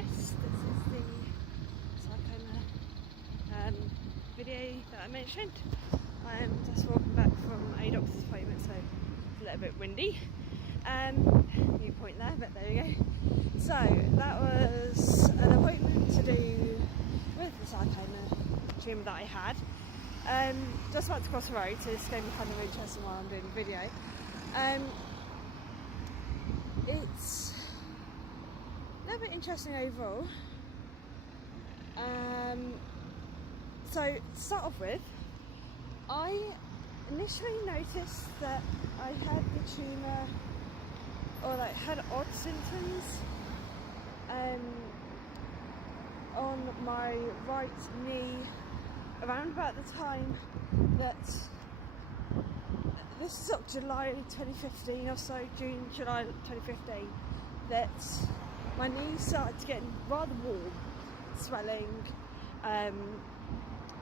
Chris. This is the sarcoma video that I mentioned. I'm just walking back from a doctor's appointment, so it's a little bit windy. New point there, but there we go. So that was an appointment to do with the sarcoma tumour that I had. Just about to cross the road, so it's going to be kind of interesting while I'm doing the video. It's a little bit interesting overall. So to start off with, I initially noticed that I had the tumour, or like had odd symptoms on my right knee around about the time that, this is up July 2015 or so, July 2015, that my knee started to get rather warm, swelling,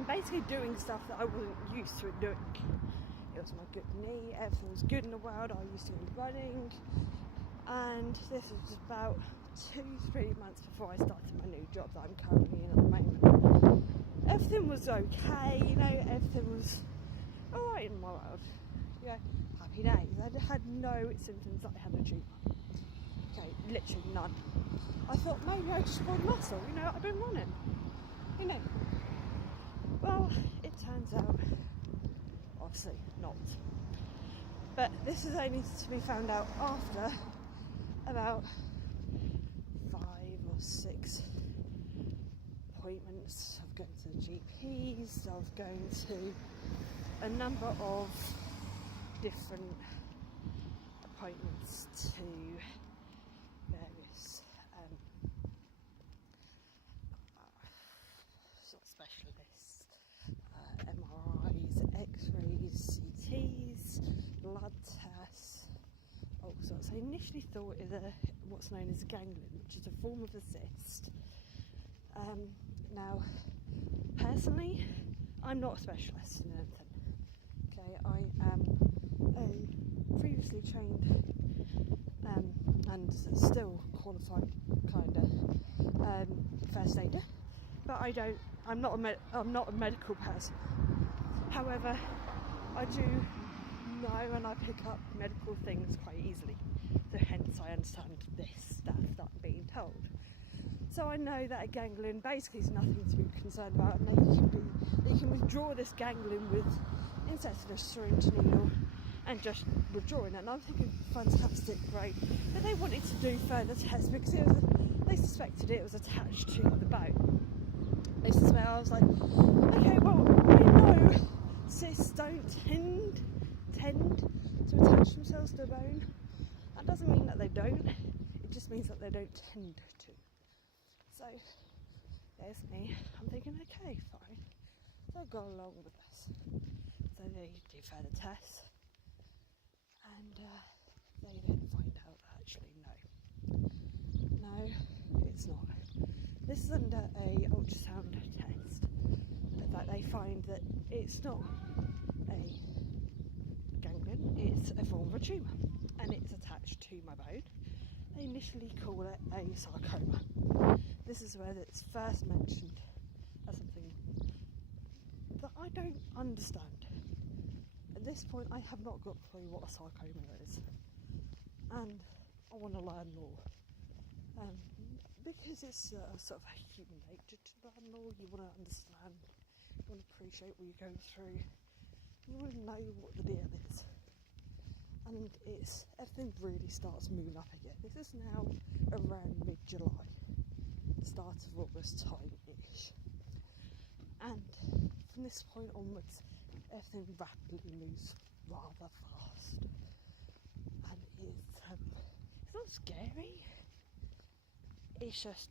basically doing stuff that I wasn't used to doing. It was my good knee, everything was good in the world, I used to go running, and this was about 2-3 months before I started my new job that I'm currently in at the moment. Everything was okay, you know, everything was alright in my world. Yeah, happy days. I had no symptoms that I had a tumour. Okay, literally none. I thought maybe I just pulled muscle, you know, I've been running, you know. Well, it turns out, obviously not. But this is only to be found out after about 5 or 6 appointments of going to the GPs, of going to a number of different appointments to various sort of specialists, MRIs, X-rays, CTs, blood tests, all sorts. I initially thought it was what's known as a ganglion, which is a form of a cyst. Now, personally, I'm not a specialist in anything. Okay, I am a previously trained and still qualified first aider, but I'm not a medical person. However, I do know and I pick up medical things quite easily, so hence I understand this stuff that I'm being told. So I know that a ganglion basically is nothing to be concerned about, and that you can withdraw this ganglion with inserting a syringe needle and just withdrawing it. And I'm thinking, fantastic, great. But they wanted to do further tests because they suspected it was attached to the bone. I was like, okay, well, I know cysts don't tend to attach themselves to a bone. That doesn't mean that they don't, it just means that they don't tend to. So there's me, I'm thinking, okay, fine. So I've gone along with this. So they do further tests, and they then find out that actually no, it's not. This is under a ultrasound test, that they find that it's not a ganglion, it's a form of a tumour, and it's attached to my bone. They initially call it a sarcoma. This is where it's first mentioned as something that I don't understand. At this point, I have not got a clue what a sarcoma is, and I want to learn more. Because it's sort of a human nature to learn more. You want to understand, you want to appreciate what you're going through, you want to know what the deal is. And everything really starts moving up again. This is now around mid-July, start of August time-ish. And from this point onwards, everything rapidly moves rather fast. And it's not scary, it's just